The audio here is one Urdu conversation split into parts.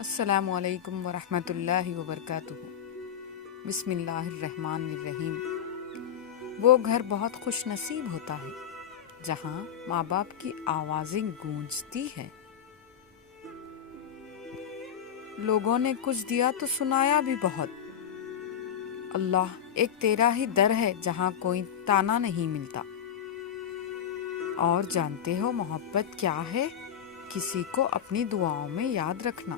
السلام علیکم ورحمۃ اللہ وبرکاتہ۔ بسم اللہ الرحمن الرحیم۔ وہ گھر بہت خوش نصیب ہوتا ہے جہاں ماں باپ کی آوازیں گونجتی ہے۔ لوگوں نے کچھ دیا تو سنایا بھی بہت۔ اللہ ایک تیرا ہی در ہے جہاں کوئی تانا نہیں ملتا۔ اور جانتے ہو محبت کیا ہے؟ کسی کو اپنی دعاؤں میں یاد رکھنا۔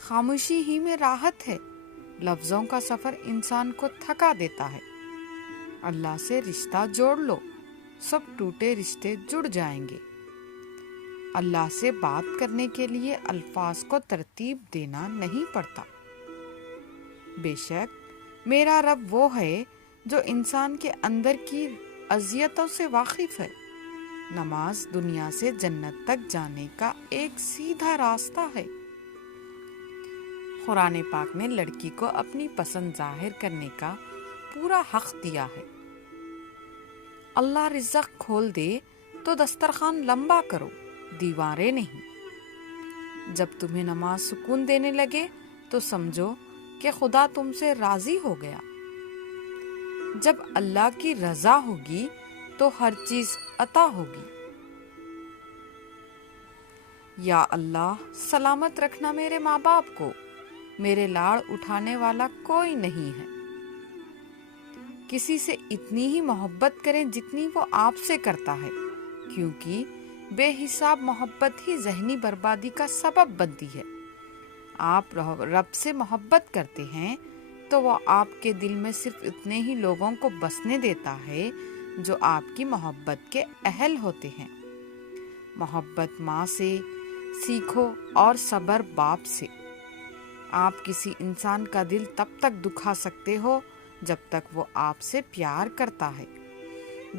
خاموشی ہی میں راحت ہے۔ لفظوں کا سفر انسان کو تھکا دیتا ہے۔ اللہ سے رشتہ جوڑ لو، سب ٹوٹے رشتے جڑ جائیں گے۔ اللہ سے بات کرنے کے لیے الفاظ کو ترتیب دینا نہیں پڑتا۔ بے شک میرا رب وہ ہے جو انسان کے اندر کی اذیتوں سے واقف ہے۔ نماز دنیا سے جنت تک جانے کا ایک سیدھا راستہ ہے۔ قرآن پاک نے لڑکی کو اپنی پسند ظاہر کرنے کا پورا حق دیا ہے۔ اللہ رزق کھول دے تو دسترخوان لمبا کرو، دیواریں نہیں۔ جب تمہیں نماز سکون دینے لگے تو سمجھو کہ خدا تم سے راضی ہو گیا۔ جب اللہ کی رضا ہوگی تو ہر چیز عطا ہوگی۔ یا اللہ سلامت رکھنا میرے ماں باپ کو، میرے لاڑ اٹھانے والا کوئی نہیں ہے۔ کسی سے اتنی ہی محبت کریں جتنی وہ آپ سے کرتا ہے، کیونکہ بے حساب محبت ہی ذہنی بربادی کا سبب بنتی ہے۔ آپ رب سے محبت کرتے ہیں تو وہ آپ کے دل میں صرف اتنے ہی لوگوں کو بسنے دیتا ہے جو آپ کی محبت کے اہل ہوتے ہیں۔ محبت ماں سے سیکھو اور صبر باپ سے۔ آپ کسی انسان کا دل تب تک دکھا سکتے ہو جب تک وہ آپ سے پیار کرتا ہے۔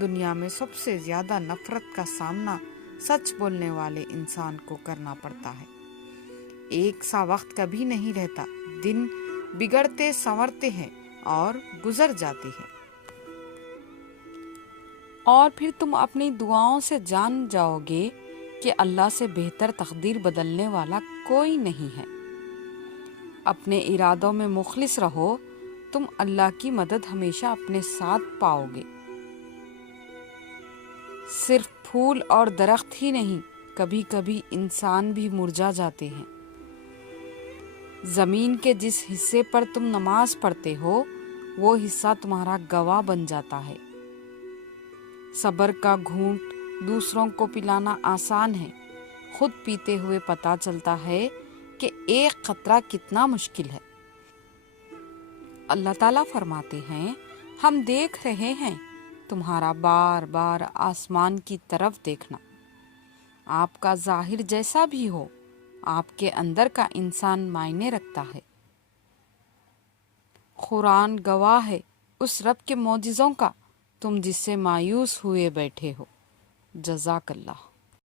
دنیا میں سب سے زیادہ نفرت کا سامنا سچ بولنے والے انسان کو کرنا پڑتا ہے۔ ایک سا وقت کبھی نہیں رہتا، دن بگڑتے سنورتے ہیں اور گزر جاتے ہیں۔ اور پھر تم اپنی دعاؤں سے جان جاؤ گے کہ اللہ سے بہتر تقدیر بدلنے والا کوئی نہیں ہے۔ اپنے ارادوں میں مخلص رہو، تم اللہ کی مدد ہمیشہ اپنے ساتھ پاؤ گے۔ صرف پھول اور درخت ہی نہیں، کبھی کبھی انسان بھی مرجھا جاتے ہیں۔ زمین کے جس حصے پر تم نماز پڑھتے ہو وہ حصہ تمہارا گواہ بن جاتا ہے۔ صبر کا گھونٹ دوسروں کو پلانا آسان ہے، خود پیتے ہوئے پتہ چلتا ہے کہ ایک قطرہ کتنا مشکل ہے۔ اللہ تعالیٰ فرماتے ہیں، ہم دیکھ رہے ہیں تمہارا بار بار آسمان کی طرف دیکھنا۔ آپ کا ظاہر جیسا بھی ہو، آپ کے اندر کا انسان معنی رکھتا ہے۔ قرآن گواہ ہے اس رب کے معجزوں کا، تم جس سے مایوس ہوئے بیٹھے ہو۔ جزاک اللہ۔